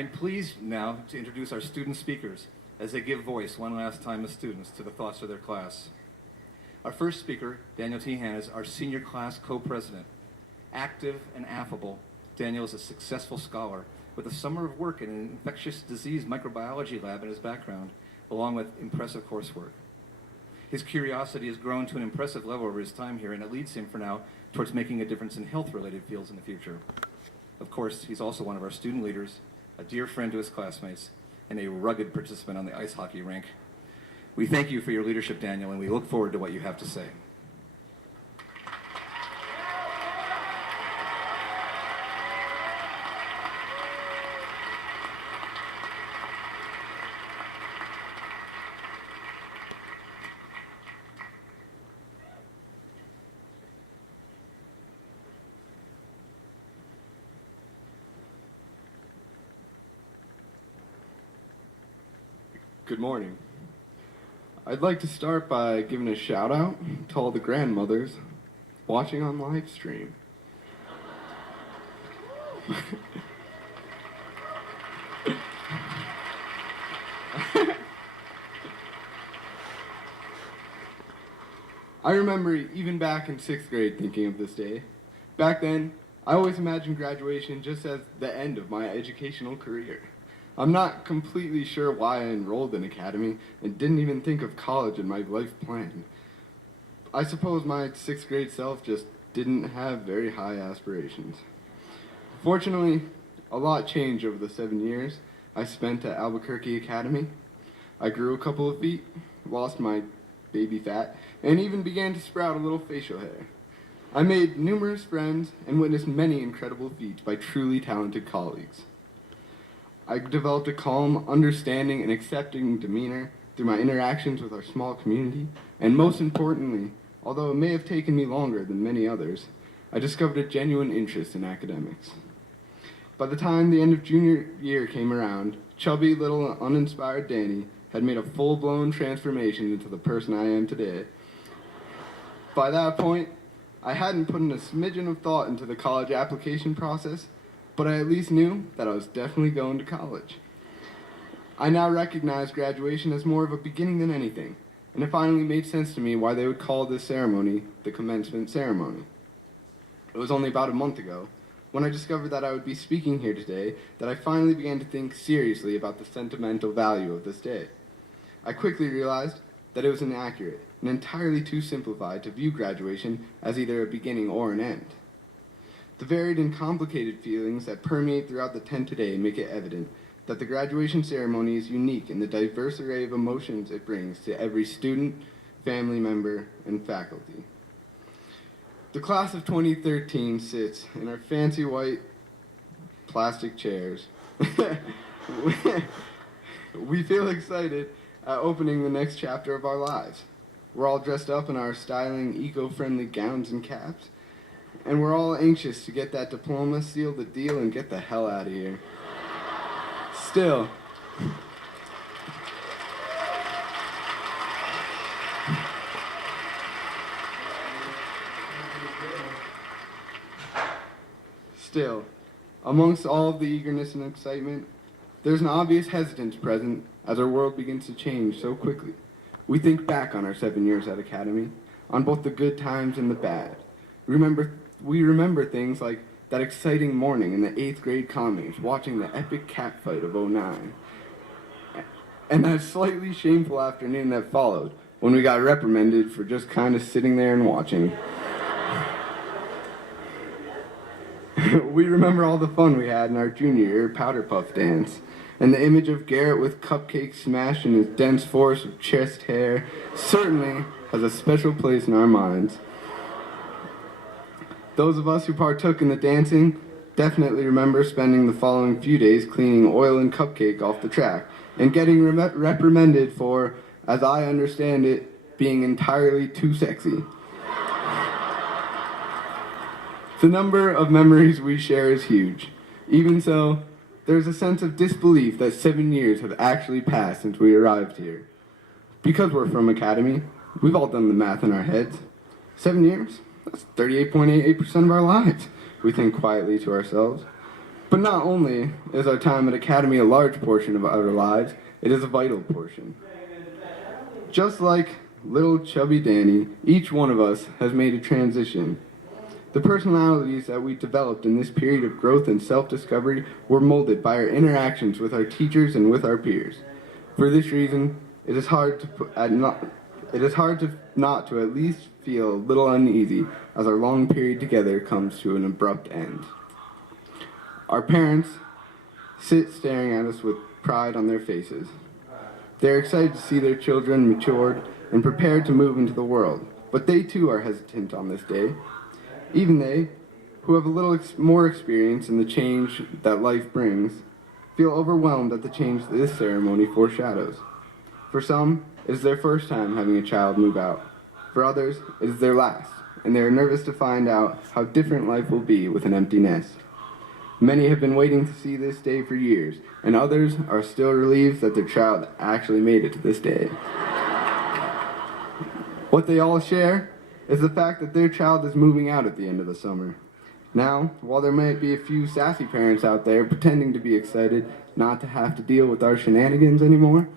I'm pleased now to introduce our student speakers as they give voice one last time as students to the thoughts of their class. Our first speaker, Daniel Teahan, is our senior class co-president. Active and affable, Daniel is a successful scholar with a summer of work in an infectious disease microbiology lab in his background, along with impressive coursework. His curiosity has grown to an impressive level over his time here, and it leads him for now towards making a difference in health-related fields in the future. Of course, he's also one of our student leaders, a dear friend to his classmates, and a rugged participant on the ice hockey rink. We thank you for your leadership, Daniel, and we look forward to what you have to say. Good morning. I'd like to start by giving a shout out to all the grandmothers watching on live stream. I remember even back in 6th grade thinking of this day. Back then, I always imagined graduation just as the end of my educational career. I'm not completely sure why I enrolled in academy and didn't even think of college in my life plan. I suppose my 6th grade self just didn't have very high aspirations. Fortunately, a lot changed over the 7 years I spent at Albuquerque Academy. I grew a couple of feet, lost my baby fat, and even began to sprout a little facial hair. I made numerous friends and witnessed many incredible feats by truly talented colleagues. I developed a calm, understanding, and accepting demeanor through my interactions with our small community, and most importantly, although it may have taken me longer than many others, I discovered a genuine interest in academics. By the time the end of junior year came around, chubby little uninspired Danny had made a full-blown transformation into the person I am today. By that point, I hadn't put in a smidgen of thought into the college application process, but I at least knew that I was definitely going to college. I now recognize graduation as more of a beginning than anything, and it finally made sense to me why they would call this ceremony the commencement ceremony. It was only about a month ago, when I discovered that I would be speaking here today, that I finally began to think seriously about the sentimental value of this day. I quickly realized that it was inaccurate and entirely too simplified to view graduation as either a beginning or an end. The varied and complicated feelings that permeate throughout the tent today make it evident that the graduation ceremony is unique in the diverse array of emotions it brings to every student, family member, and faculty. The class of 2013 sits in our fancy white plastic chairs. We feel excited at opening the next chapter of our lives. We're all dressed up in our styling, eco-friendly gowns and caps, and we're all anxious to get that diploma, seal the deal, and get the hell out of here. Still, amongst all of the eagerness and excitement, there's an obvious hesitance present as our world begins to change so quickly. We think back on our 7 years at Academy, on both the good times and the bad. We remember things like that exciting morning in the 8th grade commies watching the epic cat fight of '09. And that slightly shameful afternoon that followed when we got reprimanded for just kind of sitting there and watching. We remember all the fun we had in our junior year powder puff dance, and the image of Garrett with cupcakes smashed in his dense forest of chest hair certainly has a special place in our minds. Those of us who partook in the dancing definitely remember spending the following few days cleaning oil and cupcake off the track and getting reprimanded for, as I understand it, being entirely too sexy. The number of memories we share is huge. Even so, there's a sense of disbelief that 7 years have actually passed since we arrived here. Because we're from Academy, we've all done the math in our heads. 7 years? That's 38.88% of our lives, we think quietly to ourselves. But not only is our time at Academy a large portion of our lives, it is a vital portion. Just like little chubby Danny, each one of us has made a transition. The personalities that we developed in this period of growth and self-discovery were molded by our interactions with our teachers and with our peers. For this reason, it is hard not to at least feel a little uneasy as our long period together comes to an abrupt end. Our parents sit staring at us with pride on their faces. They're excited to see their children matured and prepared to move into the world, but they too are hesitant on this day. Even they, who have a little more experience in the change that life brings, feel overwhelmed at the change that this ceremony foreshadows. For some, it is their first time having a child move out. For others, it is their last, and they are nervous to find out how different life will be with an empty nest. Many have been waiting to see this day for years, and others are still relieved that their child actually made it to this day. What they all share is the fact that their child is moving out at the end of the summer. Now, while there might be a few sassy parents out there pretending to be excited not to have to deal with our shenanigans anymore,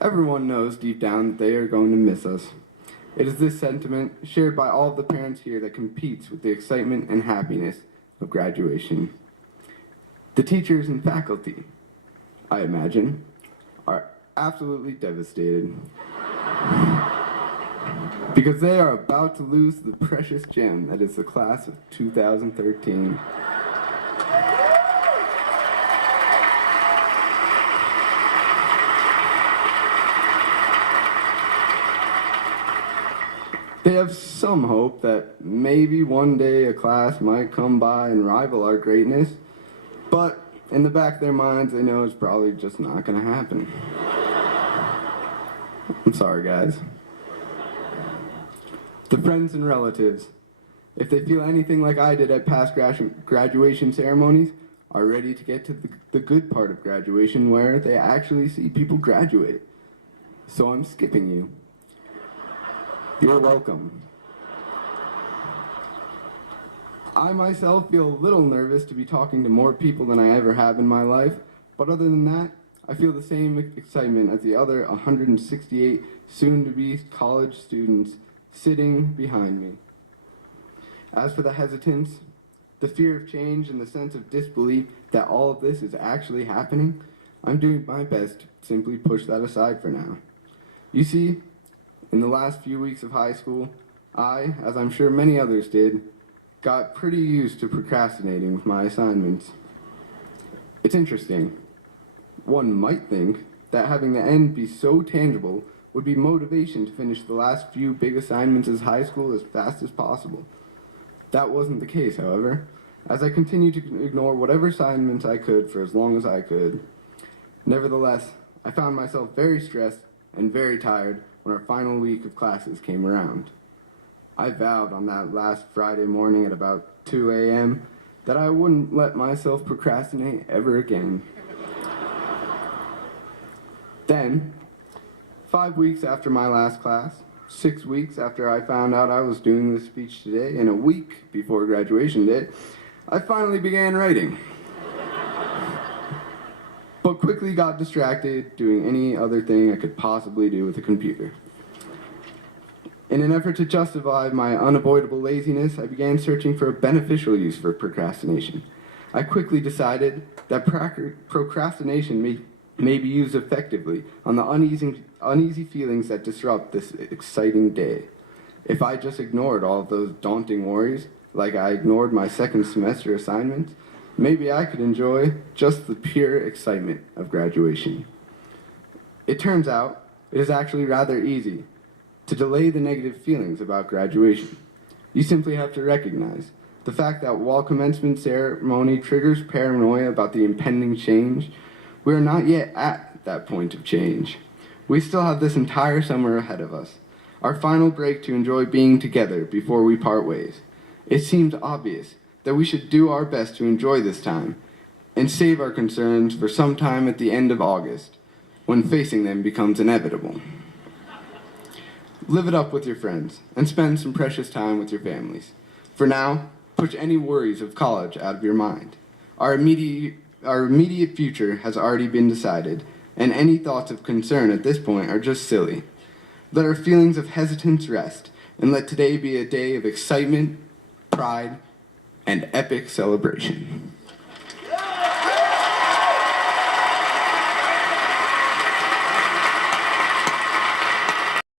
everyone knows deep down that they are going to miss us. It is this sentiment, shared by all of the parents here, that competes with the excitement and happiness of graduation. The teachers and faculty, I imagine, are absolutely devastated because they are about to lose the precious gem that is the class of 2013. They have some hope that maybe one day a class might come by and rival our greatness, but in the back of their minds, they know it's probably just not going to happen. I'm sorry, guys. The friends and relatives, if they feel anything like I did at past graduation ceremonies, are ready to get to the good part of graduation where they actually see people graduate. So I'm skipping you. You're welcome. I myself feel a little nervous to be talking to more people than I ever have in my life, but other than that, I feel the same excitement as the other 168 soon-to-be college students sitting behind me. As for the hesitance, the fear of change, and the sense of disbelief that all of this is actually happening, I'm doing my best to simply push that aside for now. You see, in the last few weeks of high school, I, as I'm sure many others did, got pretty used to procrastinating with my assignments. It's interesting. One might think that having the end be so tangible would be motivation to finish the last few big assignments as high school as fast as possible. That wasn't the case, however, as I continued to ignore whatever assignments I could for as long as I could. Nevertheless, I found myself very stressed and very tired when our final week of classes came around. I vowed on that last Friday morning at about 2 a.m. that I wouldn't let myself procrastinate ever again. Then, 5 weeks after my last class, 6 weeks after I found out I was doing this speech today, and a week before graduation day, I finally began writing. But quickly got distracted doing any other thing I could possibly do with a computer. In an effort to justify my unavoidable laziness, I began searching for a beneficial use for procrastination. I quickly decided that procrastination may be used effectively on the uneasy feelings that disrupt this exciting day. If I just ignored all of those daunting worries, like I ignored my second semester assignments, maybe I could enjoy just the pure excitement of graduation. It turns out it is actually rather easy to delay the negative feelings about graduation. You simply have to recognize the fact that while commencement ceremony triggers paranoia about the impending change, we are not yet at that point of change. We still have this entire summer ahead of us, our final break to enjoy being together before we part ways. It seems obvious that we should do our best to enjoy this time and save our concerns for some time at the end of August, when facing them becomes inevitable. Live it up with your friends and spend some precious time with your families. For now, push any worries of college out of your mind. Our immediate future has already been decided, and any thoughts of concern at this point are just silly. Let our feelings of hesitance rest, and let today be a day of excitement, pride, and epic celebration.